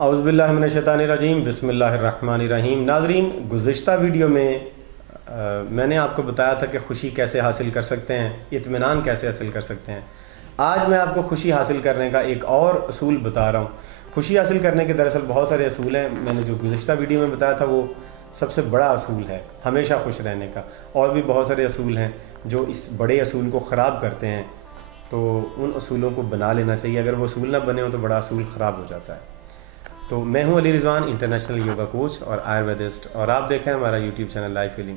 اعوذ باللہ من الشیطان الرجیم، بسم اللہ الرحمن الرحیم۔ ناظرین، گزشتہ ویڈیو میں نے آپ کو بتایا تھا کہ خوشی کیسے حاصل کر سکتے ہیں، اطمینان کیسے حاصل کر سکتے ہیں۔ آج میں آپ کو خوشی حاصل کرنے کا ایک اور اصول بتا رہا ہوں۔ خوشی حاصل کرنے کے دراصل بہت سارے اصول ہیں، میں نے جو گزشتہ ویڈیو میں بتایا تھا وہ سب سے بڑا اصول ہے ہمیشہ خوش رہنے کا، اور بھی بہت سارے اصول ہیں جو اس بڑے اصول کو خراب کرتے ہیں، تو ان اصولوں کو بنا لینا چاہیے۔ اگر وہ اصول نہ بنے ہوں تو بڑا اصول خراب ہو جاتا ہے۔ تو میں ہوں علی رضوان، انٹرنیشنل یوگا کوچ اور آیورویدسٹ، اور آپ دیکھیں ہمارا یوٹیوب چینل لائف ہیلنگ۔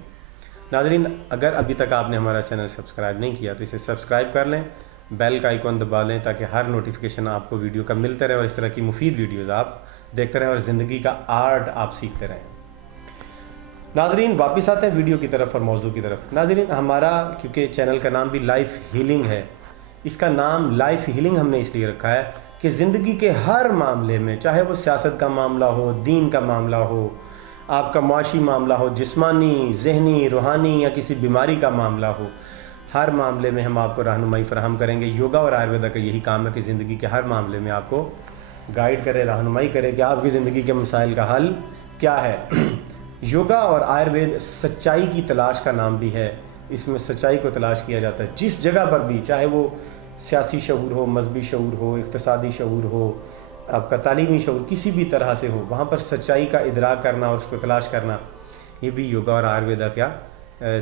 ناظرین، اگر ابھی تک آپ نے ہمارا چینل سبسکرائب نہیں کیا تو اسے سبسکرائب کر لیں، بیل کا آئیکن دبا لیں تاکہ ہر نوٹیفیکیشن آپ کو ویڈیو کا ملتے رہے، اور اس طرح کی مفید ویڈیوز آپ دیکھتے رہیں اور زندگی کا آرٹ آپ سیکھتے رہیں۔ ناظرین، واپس آتے ہیں ویڈیو کی طرف اور موضوع کی طرف۔ ناظرین، ہمارا کیونکہ چینل کا نام بھی لائف ہیلنگ ہے، اس کا نام لائف ہیلنگ ہم نے اس لیے رکھا ہے کہ زندگی کے ہر معاملے میں، چاہے وہ سیاست کا معاملہ ہو، دین کا معاملہ ہو، آپ کا معاشی معاملہ ہو، جسمانی، ذہنی، روحانی یا کسی بیماری کا معاملہ ہو، ہر معاملے میں ہم آپ کو رہنمائی فراہم کریں گے۔ یوگا اور آیورویدا کا یہی کام ہے کہ زندگی کے ہر معاملے میں آپ کو گائیڈ کرے، رہنمائی کرے کہ آپ کی زندگی کے مسائل کا حل کیا ہے۔ یوگا اور آیوروید سچائی کی تلاش کا نام بھی ہے، اس میں سچائی کو تلاش کیا جاتا ہے جس جگہ پر بھی، چاہے وہ سیاسی شعور ہو، مذہبی شعور ہو، اقتصادی شعور ہو، آپ کا تعلیمی شعور کسی بھی طرح سے ہو، وہاں پر سچائی کا ادراک کرنا اور اس کو تلاش کرنا، یہ بھی یوگا اور آیورویدا کیا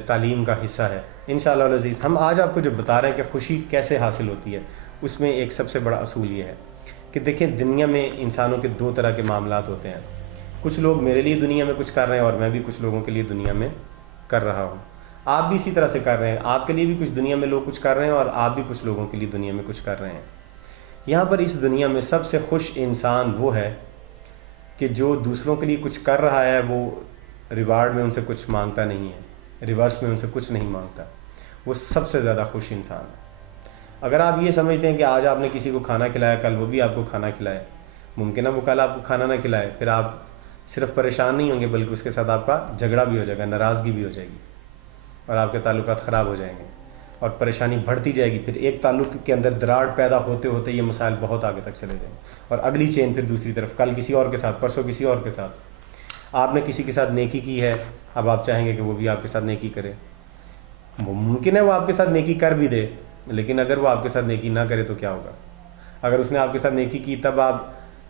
تعلیم کا حصہ ہے۔ انشاءاللہ العزیز ہم آج آپ کو جو بتا رہے ہیں کہ خوشی کیسے حاصل ہوتی ہے، اس میں ایک سب سے بڑا اصول یہ ہے کہ دیکھیں، دنیا میں انسانوں کے دو طرح کے معاملات ہوتے ہیں۔ کچھ لوگ میرے لیے دنیا میں کچھ کر رہے ہیں اور میں بھی کچھ لوگوں کے لیے دنیا میں کر رہا ہوں۔ آپ بھی اسی طرح سے کر رہے ہیں، آپ کے لیے بھی کچھ دنیا میں لوگ کچھ کر رہے ہیں اور آپ بھی کچھ لوگوں کے لیے دنیا میں کچھ کر رہے ہیں۔ یہاں پر اس دنیا میں سب سے خوش انسان وہ ہے کہ جو دوسروں کے لیے کچھ کر رہا ہے، وہ ریوارڈ میں ان سے کچھ مانگتا نہیں ہے، ریورس میں ان سے کچھ نہیں مانگتا، وہ سب سے زیادہ خوش انسان ہے۔ اگر آپ یہ سمجھتے ہیں کہ آج آپ نے کسی کو کھانا کھلایا، کل وہ بھی آپ کو کھانا کھلائے، ممکن ہے وہ کل آپ کو کھانا نہ کھلائے، پھر آپ صرف پریشان نہیں ہوں گے بلکہ اس کے ساتھ آپ کا جھگڑا بھی ہو جائے گا، ناراضگی بھی ہو جائے گی، اور آپ کے تعلقات خراب ہو جائیں گے اور پریشانی بڑھتی جائے گی۔ پھر ایک تعلق کے اندر دراڑ پیدا ہوتے ہوتے یہ مسائل بہت آگے تک چلے جائیں گے، اور اگلی چین پھر دوسری طرف، کل کسی اور کے ساتھ، پرسوں کسی اور کے ساتھ۔ آپ نے کسی کے ساتھ نیکی کی ہے، اب آپ چاہیں گے کہ وہ بھی آپ کے ساتھ نیکی کرے۔ ممکن ہے وہ آپ کے ساتھ نیکی کر بھی دے، لیکن اگر وہ آپ کے ساتھ نیکی نہ کرے تو کیا ہوگا؟ اگر اس نے آپ کے ساتھ نیکی کی تب آپ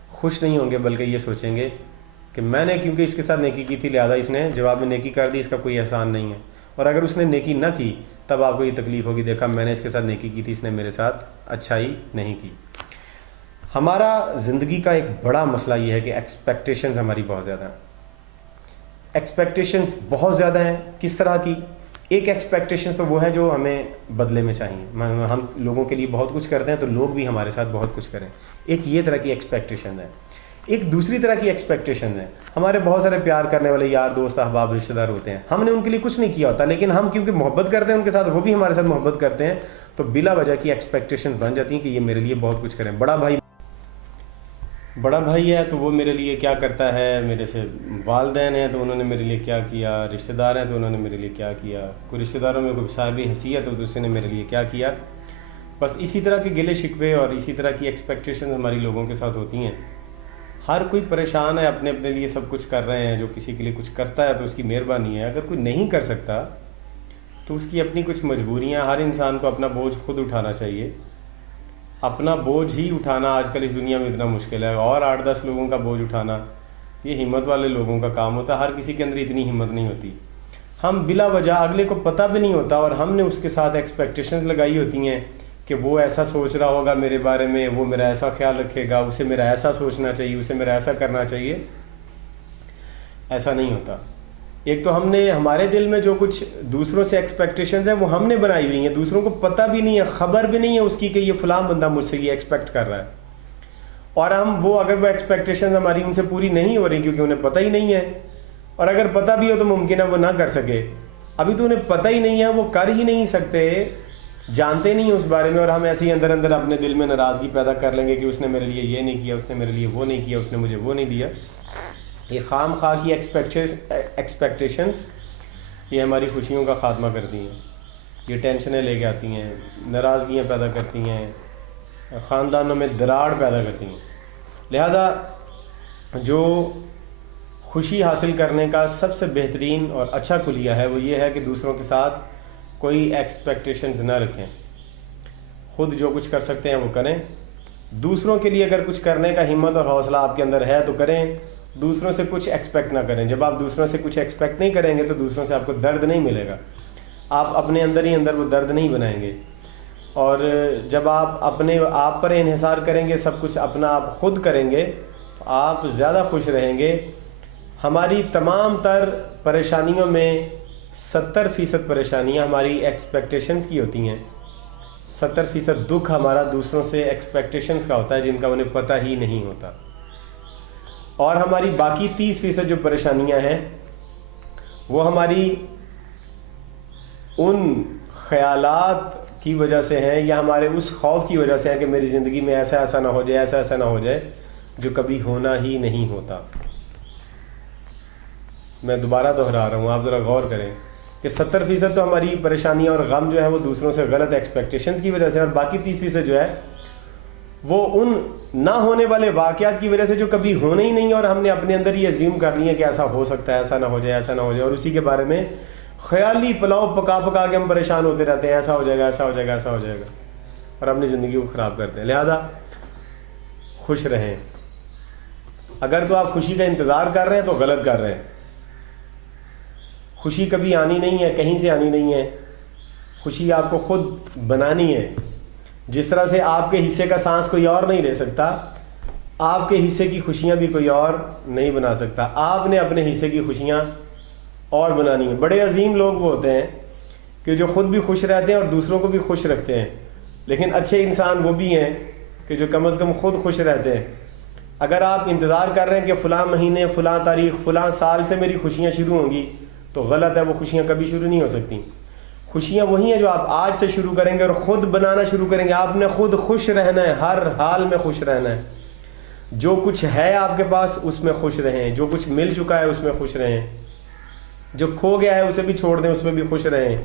خوش نہیں ہوں گے بلکہ یہ سوچیں گے کہ میں نے کیونکہ اس کے ساتھ نیکی کی تھی لہذا اس نے جواب میں نیکی کر دی، اس کا کوئی احسان نہیں ہے۔ اور اگر اس نے نیکی نہ کی تب آپ کو یہ تکلیف ہوگی، دیکھا میں نے اس کے ساتھ نیکی کی تھی، اس نے میرے ساتھ اچھائی نہیں کی۔ ہمارا زندگی کا ایک بڑا مسئلہ یہ ہے کہ ایکسپیکٹیشنز ہماری بہت زیادہ ہیں۔ ایکسپیکٹیشنز بہت زیادہ ہیں، کس طرح کی؟ ایک ایکسپیکٹیشنز تو وہ ہے جو ہمیں بدلے میں چاہیے، ہم لوگوں کے لیے بہت کچھ کرتے ہیں تو لوگ بھی ہمارے ساتھ بہت کچھ کریں، ایک یہ طرح کی ایکسپیکٹیشن ہے۔ ایک دوسری طرح کی ایکسپیکٹیشن ہے، ہمارے بہت سارے پیار کرنے والے یار دوست احباب رشتہ دار ہوتے ہیں، ہم نے ان کے لیے کچھ نہیں کیا ہوتا، لیکن ہم کیونکہ محبت کرتے ہیں ان کے ساتھ، وہ بھی ہمارے ساتھ محبت کرتے ہیں، تو بلا وجہ کی ایکسپیکٹیشن بن جاتی ہیں کہ یہ میرے لیے بہت کچھ کریں۔ بڑا بھائی ہے تو وہ میرے لیے کیا کرتا ہے، میرے سے والدین ہیں تو انہوں نے میرے لیے کیا کیا، رشتہ دار ہیں تو انہوں نے میرے لیے کیا کیا، کوئی رشتہ داروں میں کوئی صاحب حیثیت ہو تو اس نے میرے لیے کیا کیا۔ بس اسی طرح کے گلے شکوے اور اسی طرح کی ایکسپیکٹیشن ہماری لوگوں کے ساتھ ہوتی ہیں۔ ہر کوئی پریشان ہے، اپنے اپنے لیے سب کچھ کر رہے ہیں، جو کسی کے لیے کچھ کرتا ہے تو اس کی مہربانی ہے، اگر کوئی نہیں کر سکتا تو اس کی اپنی کچھ مجبوریاں۔ ہر انسان کو اپنا بوجھ خود اٹھانا چاہیے، اپنا بوجھ ہی اٹھانا آج کل اس دنیا میں اتنا مشکل ہے، اور 8-10 لوگوں کا بوجھ اٹھانا یہ ہمت والے لوگوں کا کام ہوتا ہے، ہر کسی کے اندر اتنی ہمت نہیں ہوتی۔ ہم بلا وجہ، اگلے کو پتہ بھی نہیں ہوتا اور ہم نے اس کے ساتھ ایکسپیکٹیشنز لگائی ہوتی ہیں کہ وہ ایسا سوچ رہا ہوگا میرے بارے میں، وہ میرا ایسا خیال رکھے گا، اسے میرا ایسا سوچنا چاہیے، اسے میرا ایسا کرنا چاہیے۔ ایسا نہیں ہوتا۔ ایک تو ہم نے ہمارے دل میں جو کچھ دوسروں سے ایکسپیکٹیشنز ہیں وہ ہم نے بنائی ہوئی ہیں، دوسروں کو پتہ بھی نہیں ہے، خبر بھی نہیں ہے اس کی کہ یہ فلاں بندہ مجھ سے یہ ایکسپیکٹ کر رہا ہے، اور ہم اگر وہ ایکسپیکٹیشنز ہماری ان سے پوری نہیں ہو رہی کیونکہ انہیں پتہ ہی نہیں ہے، اور اگر پتہ بھی ہو تو ممکن ہے وہ نہ کر سکے۔ ابھی تو انہیں پتہ ہی نہیں ہے، وہ کر ہی نہیں سکتے، جانتے نہیں ہیں اس بارے میں، اور ہم ایسے ہی اندر اندر اپنے دل میں ناراضگی پیدا کر لیں گے کہ اس نے میرے لیے یہ نہیں کیا، اس نے میرے لیے وہ نہیں کیا، اس نے مجھے وہ نہیں دیا۔ یہ خام خواہ کی ایکسپیکٹیشنز یہ ہماری خوشیوں کا خاتمہ کرتی ہیں، یہ ٹینشنیں لے کے آتی ہیں، ناراضگیاں پیدا کرتی ہیں، خاندانوں میں دراڑ پیدا کرتی ہیں۔ لہذا جو خوشی حاصل کرنے کا سب سے بہترین اور اچھا کلیہ ہے وہ یہ ہے کہ دوسروں کے ساتھ کوئی ایکسپیکٹیشنز نہ رکھیں. خود جو کچھ کر سکتے ہیں وہ کریں. دوسروں کے لیے اگر کچھ کرنے کا ہمت اور حوصلہ آپ کے اندر ہے تو کریں. دوسروں سے کچھ ایکسپیکٹ نہ کریں. جب آپ دوسروں سے کچھ ایکسپیکٹ نہیں کریں گے تو دوسروں سے آپ کو درد نہیں ملے گا. آپ اپنے اندر ہی اندر وہ درد نہیں بنائیں گے. اور جب آپ اپنے آپ پر انحصار کریں گے, سب کچھ اپنا آپ خود کریں گے, تو آپ زیادہ خوش رہیں گے. ہماری تمام تر پریشانیوں میں 70% پریشانیاں ہماری ایکسپیکٹیشنز کی ہوتی ہیں. 70% دکھ ہمارا دوسروں سے ایکسپیکٹیشنز کا ہوتا ہے جن کا انہیں پتہ ہی نہیں ہوتا. اور ہماری باقی 30% جو پریشانیاں ہیں وہ ہماری ان خیالات کی وجہ سے ہیں یا ہمارے اس خوف کی وجہ سے ہیں کہ میری زندگی میں ایسا ایسا نہ ہو جائے, ایسا ایسا نہ ہو جائے, جو کبھی ہونا ہی نہیں ہوتا. میں دوبارہ دہرا رہا ہوں, آپ ذرا غور کریں کہ 70% تو ہماری پریشانیاں اور غم جو ہے وہ دوسروں سے غلط ایکسپیکٹیشنز کی وجہ سے, اور باقی 30% جو ہے وہ ان نہ ہونے والے واقعات کی وجہ سے جو کبھی ہونے ہی نہیں, اور ہم نے اپنے اندر یہ ایزیوم کر لی ہے کہ ایسا ہو سکتا ہے, ایسا نہ ہو جائے, ایسا نہ ہو جائے, اور اسی کے بارے میں خیالی پلاؤ پکا پکا کے ہم پریشان ہوتے رہتے ہیں, ایسا ہو جائے گا, ایسا ہو جائے گا, ایسا ہو جائے گا, اور اپنی زندگی کو خراب کرتے ہیں. لہذا خوش رہیں. اگر تو آپ خوشی کا انتظار کر رہے ہیں تو غلط کر رہے ہیں. خوشی کبھی آنی نہیں ہے, کہیں سے آنی نہیں ہے. خوشی آپ کو خود بنانی ہے. جس طرح سے آپ کے حصے کا سانس کوئی اور نہیں لے سکتا, آپ کے حصے کی خوشیاں بھی کوئی اور نہیں بنا سکتا. آپ نے اپنے حصے کی خوشیاں اور بنانی ہیں. بڑے عظیم لوگ وہ ہوتے ہیں کہ جو خود بھی خوش رہتے ہیں اور دوسروں کو بھی خوش رکھتے ہیں. لیکن اچھے انسان وہ بھی ہیں کہ جو کم از کم خود خوش رہتے ہیں. اگر آپ انتظار کر رہے ہیں کہ فلاں مہینے, فلاں تاریخ, فلاں سال سے میری خوشیاں شروع ہوں گی, تو غلط ہے. وہ خوشیاں کبھی شروع نہیں ہو سکتی. خوشیاں وہی ہیں جو آپ آج سے شروع کریں گے اور خود بنانا شروع کریں گے. آپ نے خود خوش رہنا ہے, ہر حال میں خوش رہنا ہے. جو کچھ ہے آپ کے پاس اس میں خوش رہیں. جو کچھ مل چکا ہے اس میں خوش رہیں. جو کھو گیا ہے اسے بھی چھوڑ دیں, اس میں بھی خوش رہیں.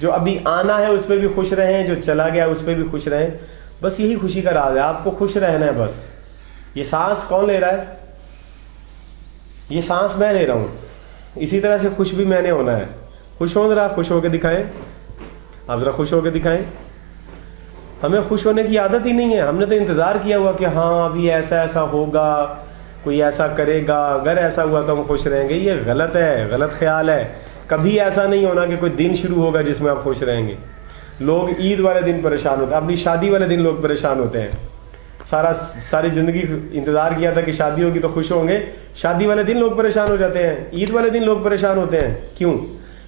جو ابھی آنا ہے اس پہ بھی خوش رہیں. جو چلا گیا اس پہ بھی خوش رہیں. بس یہی خوشی کا راز ہے. آپ کو خوش رہنا ہے بس. یہ سانس کون لے رہا ہے؟ یہ سانس میں لے رہا ہوں. اسی طرح سے خوش بھی میں نے ہونا ہے. خوش ہوں ذرا, خوش ہو کے دکھائیں. آپ ذرا خوش ہو کے دکھائیں. ہمیں خوش ہونے کی عادت ہی نہیں ہے. ہم نے تو انتظار کیا ہوا کہ ہاں ابھی ایسا ایسا ہوگا, کوئی ایسا کرے گا, اگر ایسا ہوا تو ہم خوش رہیں گے. یہ غلط ہے, غلط خیال ہے. کبھی ایسا نہیں ہونا کہ کوئی دن شروع ہوگا جس میں آپ خوش رہیں گے. لوگ عید والے دن پریشان ہوتے ہیں, اپنی شادی والے دن لوگ پریشان ہوتے ہیں. ساری زندگی انتظار کیا تھا کہ شادی ہوگی تو خوش ہوں گے. شادی والے دن لوگ پریشان ہو جاتے ہیں. عید والے دن لوگ پریشان ہوتے ہیں. کیوں؟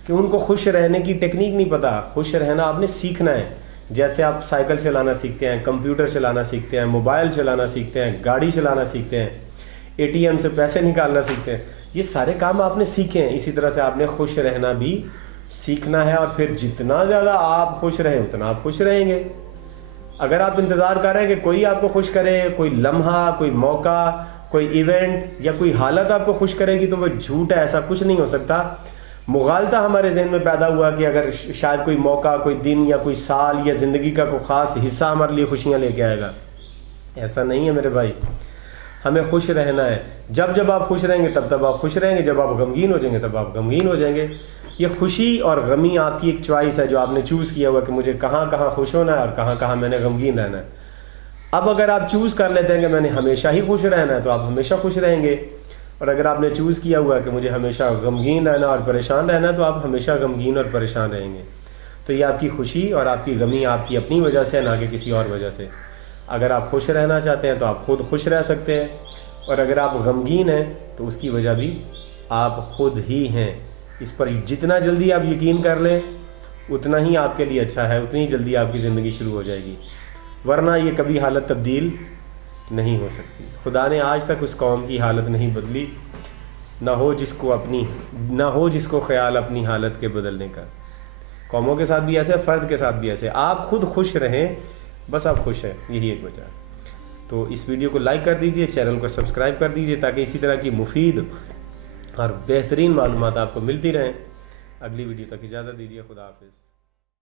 کہ ان کو خوش رہنے کی ٹیکنیک نہیں پتہ. خوش رہنا آپ نے سیکھنا ہے. جیسے آپ سائیکل چلانا سیکھتے ہیں, کمپیوٹر چلانا سیکھتے ہیں, موبائل چلانا سیکھتے ہیں, گاڑی چلانا سیکھتے ہیں, ATM سے پیسے نکالنا سیکھتے ہیں. یہ سارے کام آپ نے سیکھے ہیں. اسی طرح سے آپ نے خوش رہنا بھی سیکھنا ہے. اور پھر جتنا زیادہ آپ خوش رہیں اتنا آپ خوش رہیں گے. اگر آپ انتظار کر رہے ہیں کہ کوئی آپ کو خوش کرے, کوئی لمحہ, کوئی موقع, کوئی ایونٹ یا کوئی حالت آپ کو خوش کرے گی, تو وہ جھوٹ ہے. ایسا کچھ نہیں ہو سکتا. مغالطہ ہمارے ذہن میں پیدا ہوا کہ اگر شاید کوئی موقع, کوئی دن یا کوئی سال یا زندگی کا کوئی خاص حصہ ہمارے لیے خوشیاں لے کے آئے گا. ایسا نہیں ہے میرے بھائی. ہمیں خوش رہنا ہے. جب آپ خوش رہیں گے تب آپ خوش رہیں گے. جب آپ غمگین ہو جائیں گے تب آپ غمگین ہو جائیں گے. یہ خوشی اور غمی آپ کی ایک چوائس ہے جو آپ نے چوز کیا ہوا کہ مجھے کہاں کہاں خوش ہونا ہے اور کہاں کہاں میں نے غمگین رہنا ہے. اب اگر آپ چوز کر لیتے ہیں کہ میں نے ہمیشہ ہی خوش رہنا ہے تو آپ ہمیشہ خوش رہیں گے. اور اگر آپ نے چوز کیا ہوا ہے کہ مجھے ہمیشہ غمگین رہنا اور پریشان رہنا ہے تو آپ ہمیشہ غمگین اور پریشان رہیں گے. تو یہ آپ کی خوشی اور آپ کی غمی آپ کی اپنی وجہ سے ہے, نہ کہ کسی اور وجہ سے. اگر آپ خوش رہنا چاہتے ہیں تو آپ خود خوش رہ سکتے ہیں, اور اگر آپ غمگین ہیں تو اس کی وجہ بھی آپ خود ہی ہیں. اس پر جتنا جلدی آپ یقین کر لیں اتنا ہی آپ کے لیے اچھا ہے, اتنی جلدی آپ کی زندگی شروع ہو جائے گی. ورنہ یہ کبھی حالت تبدیل نہیں ہو سکتی. خدا نے آج تک اس قوم کی حالت نہیں بدلی. نہ ہو جس کو خیال اپنی حالت کے بدلنے کا. قوموں کے ساتھ بھی ایسے, فرد کے ساتھ بھی ایسے. آپ خود خوش رہیں, بس آپ خوش ہیں, یہی ایک وجہ ہے. تو اس ویڈیو کو لائک کر دیجئے, چینل کو سبسکرائب کر دیجئے تاکہ اسی طرح کی مفید اور بہترین معلومات آپ کو ملتی رہیں. اگلی ویڈیو تک اجازت دیجیے. خدا حافظ.